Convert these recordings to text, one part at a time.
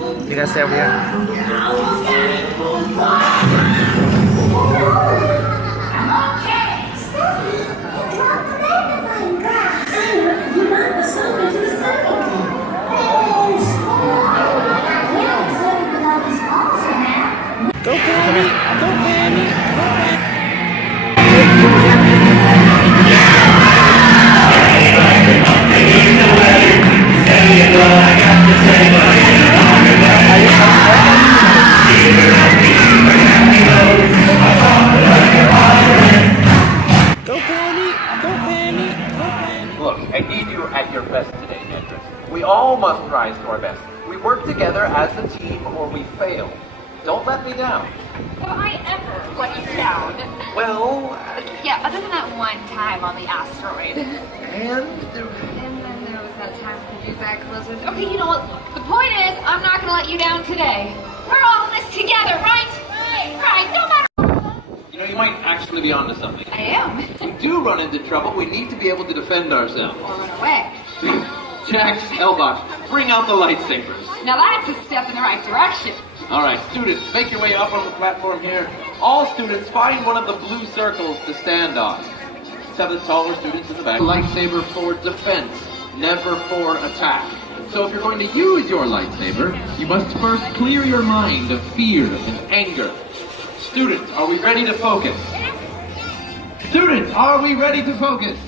You gotta stay over here. Go, Penny! Go, Penny! Go, Penny! Go, Penny! Go, Penny! Go, Penny! Look, I need you at your best today, Andres. We all must rise to our best. We work together as a team or we fail. Don't let me down. Have I ever let you down? Well, Yeah, other than that one time on the asteroid. and And then there was that time when you back closer. Okay, you know what? The point is, I'm not gonna let you down today. We're all in this together, right? Right, no matter. you know, you might actually be onto something. I am. If we do run into trouble, we need to be able to defend ourselves. Or run away. Jax, Elbot, bring out the lightsabers. Now that's a step in the right direction. All right, students, make your way up on the platform here. All students, find one of the blue circles to stand on. Let's have the taller students in the back. Lightsaber for defense, never for attack. So if you're going to use your lightsaber, you must first clear your mind of fear and anger. Students, are we ready to focus? Students, are we ready to focus?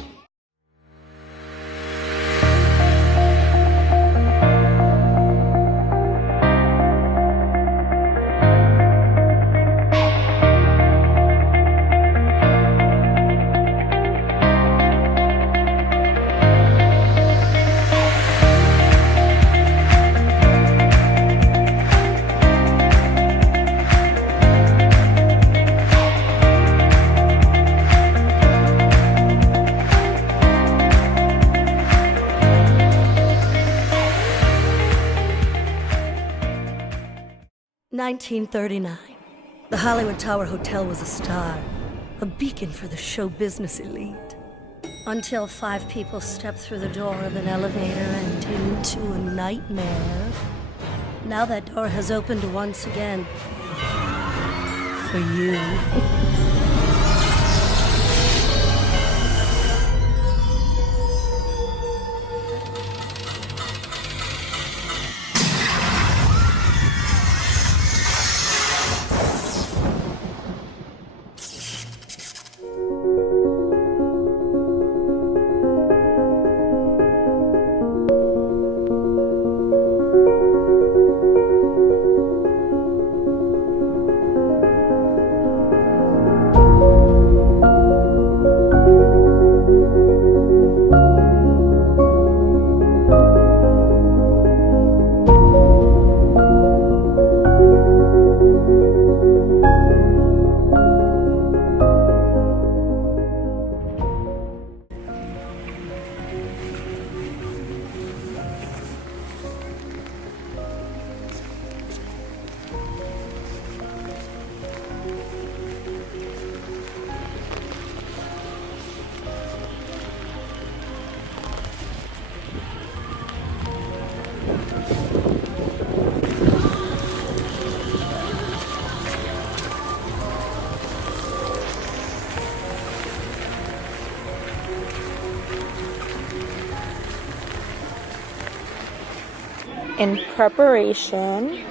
$1939. The Hollywood Tower Hotel was a star, a beacon for the show business elite. Until 5 people stepped through the door of an elevator and into a nightmare. Now that door has opened once again. For you. 'In preparation,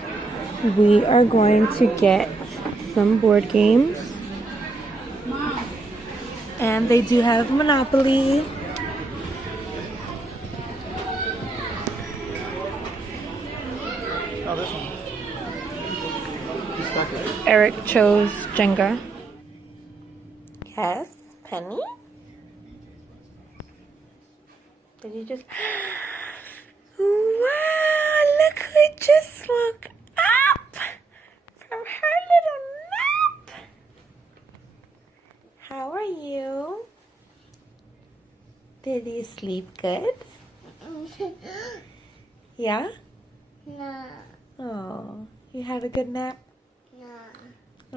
we are going to get some board games. And they do have Monopoly. Oh, this one. He's stuck it. Eric chose Jenga. Yes, Penny? Did you just... Wow, look who just woke up from her little nap. How are you? Did you sleep good? Yeah? No, Oh, you had a good nap? no.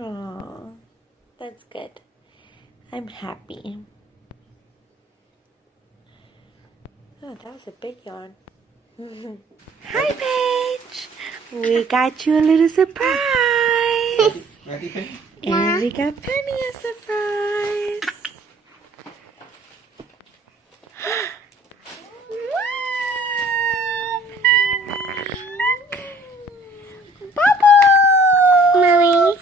Oh, that's good. I'm happy. Oh, that was a big yawn. Hi, Paige. We got you a little surprise. Ready, Penny? And we got Penny a surprise. Mommy.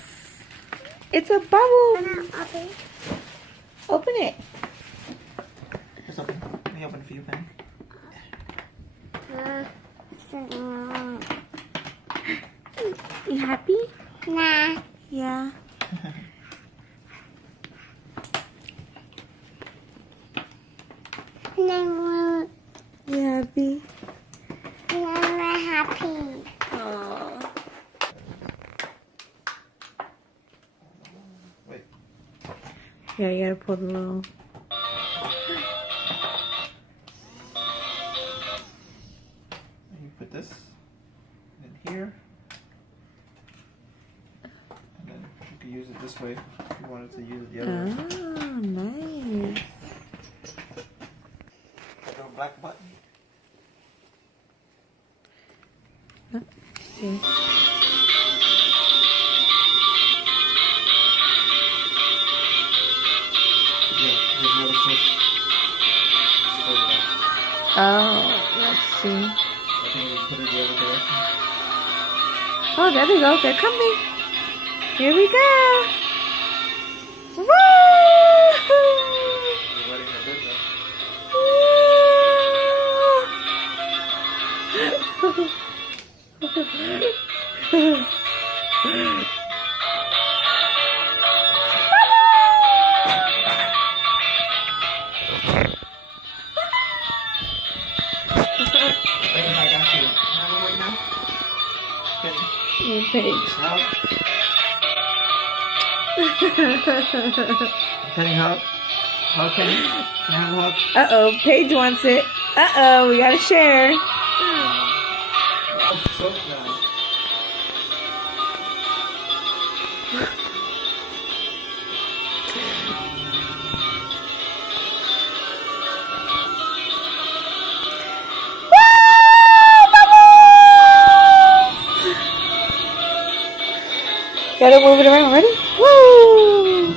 It's a bubble. Open. Open it. It's open. Let me open it for you, Penny. You happy? Nah. Yeah. Never. You happy? Never happy. Aww. Wait. Yeah, you gotta pull the little. You put this in here. And then you can use it this way if you wanted to use it the other way. Oh, nice. That little black button. Yeah. Yeah, there's another switch. Straight back. Oh, let's see. I think we put it the other direction. Oh, there we go. They're coming. Here we go. Woo! You're letting her business. Penny, I got you. Have it right now? Penny. New page. Hug. Penny, hug. Hug, Penny. Can I have a hug? Uh-oh, Paige wants it. Uh-oh, we gotta share. Oh, so nice. Gotta move it around. Ready? Woo!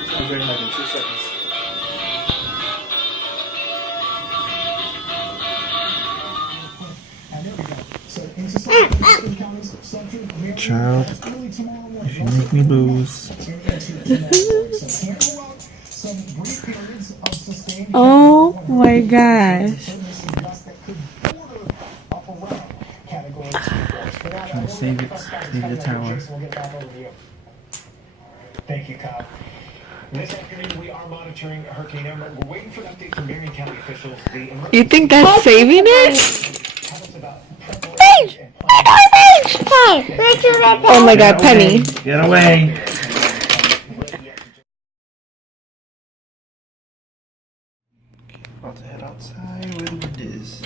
It's gonna be ready like in 2 seconds. Child, if you make me lose. Oh my gosh. Trying to save it. Save the tower. Thank you, Kyle. This afternoon, we are monitoring Hurricane Irma. We're waiting for an update from Marion County officials. You think that's saving it? Paige! Hey, where'd you let Oh my god, Penny. Get away. About to head outside where the wind is.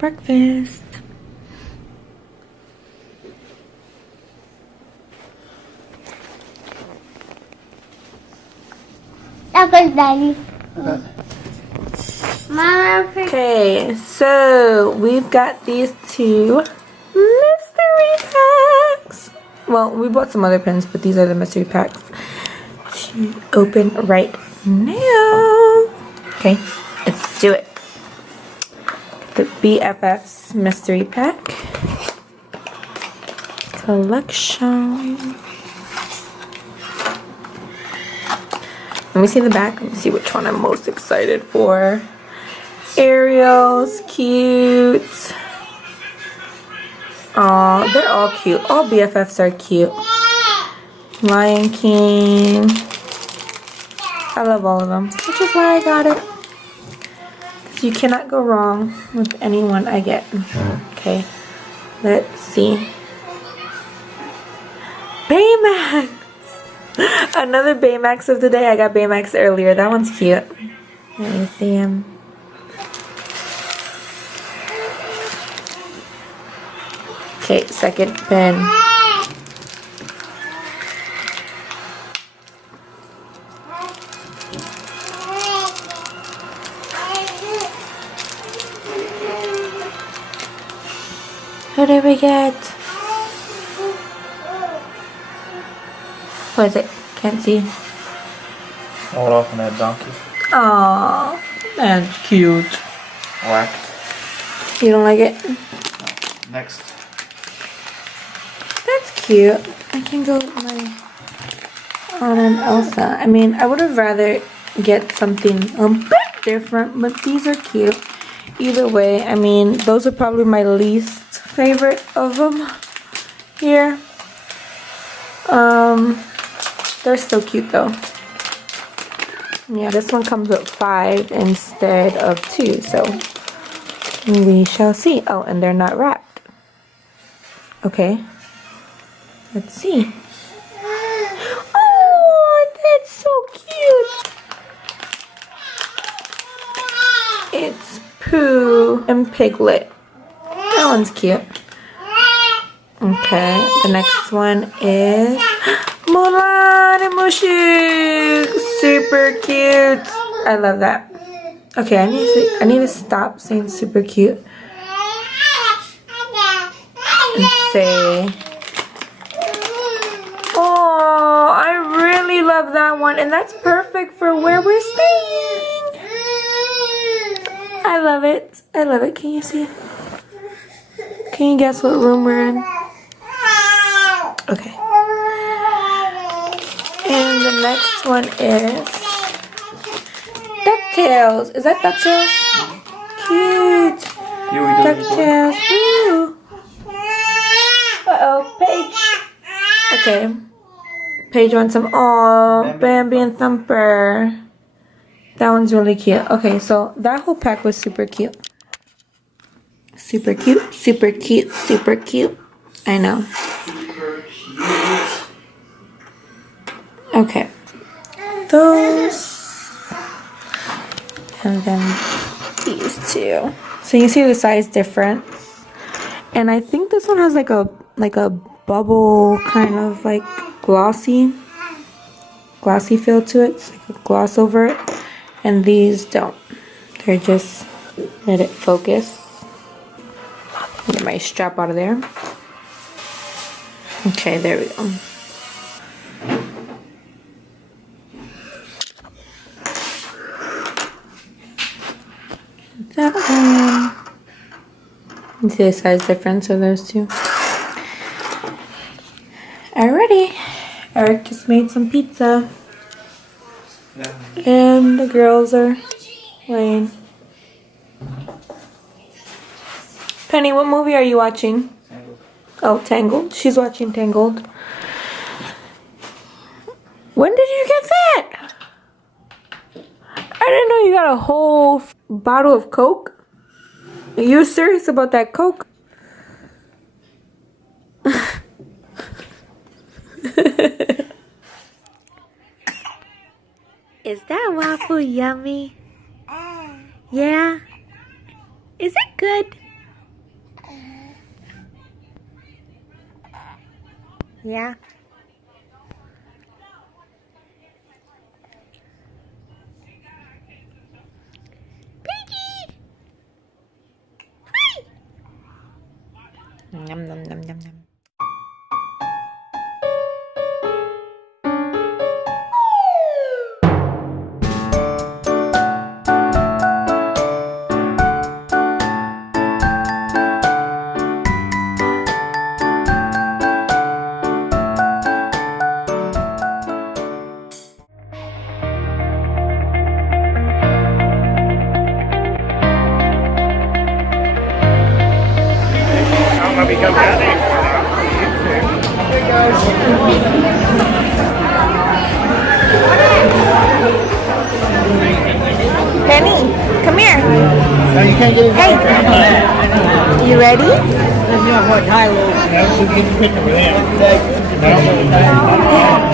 breakfast. That was Daddy. Mama, Okay, so we've got these two mystery packs. Well, we bought some other pens, but these are the mystery packs to open right now. Okay, let's do it. The BFF's mystery pack collection. Let me see the back. Let me see which one I'm most excited for. Ariel's cute. Aw, they're all cute. All BFFs are cute. Lion King. I love all of them, which is why I got it. You cannot go wrong with anyone I get. Okay, let's see. Baymax! Another Baymax of the day. I got Baymax earlier. That one's cute. Let me see him. Okay, second pen. Who did we get? What is it? Can't see. Hold off on that donkey. Aww, that's cute. Whack. You don't like it? Next. That's cute. I can go with my Anna and Elsa. I mean, I would have rather get something a bit different, but these are cute. Either way, I mean, those are probably my least favorite of them here. They're still cute though. Yeah, this one comes with 5 instead of 2, so we shall see. Oh, and they're not wrapped. Okay. Let's see. Oh, that's so cute. It's Pooh and Piglet. That one's cute. Okay, the next one is Mulan and Mushu. Super cute. I love that. Okay, I need to stop saying super cute and say, oh, I really love that one, and that's perfect for where we're staying. I love it. I love it. Can you see? Can you guess what room we're in? Okay. And the next one is DuckTales. Is that DuckTales? Cute. DuckTales. Ooh. Uh-oh, Paige. Okay. Paige wants some. Oh, Bambi and Thumper. That one's really cute. Okay, so that whole pack was super cute. Super cute, super cute, super cute. I know. Okay. Those. And then these two. So you see the size difference. And I think this one has like a bubble kind of like glossy feel to it. It's like a gloss over it. And these don't. They're just, let it focus. Get my strap out of there. Okay, there we go. That one. You see the size difference of those two. Alrighty. Eric just made some pizza. And the girls are playing. Penny, what movie are you watching? Tangled. Oh, Tangled. She's watching Tangled. When did you get that? I didn't know you got a whole bottle of Coke. Are you serious about that Coke? Is that waffle yummy? Yeah? Is it good? Yeah. Piggy! Hi! Yum, yum, yum, yum, yum. Penny, come here. No, you can't get it. Hey, you ready? That's not what Tyler. That's what you get the picture with him.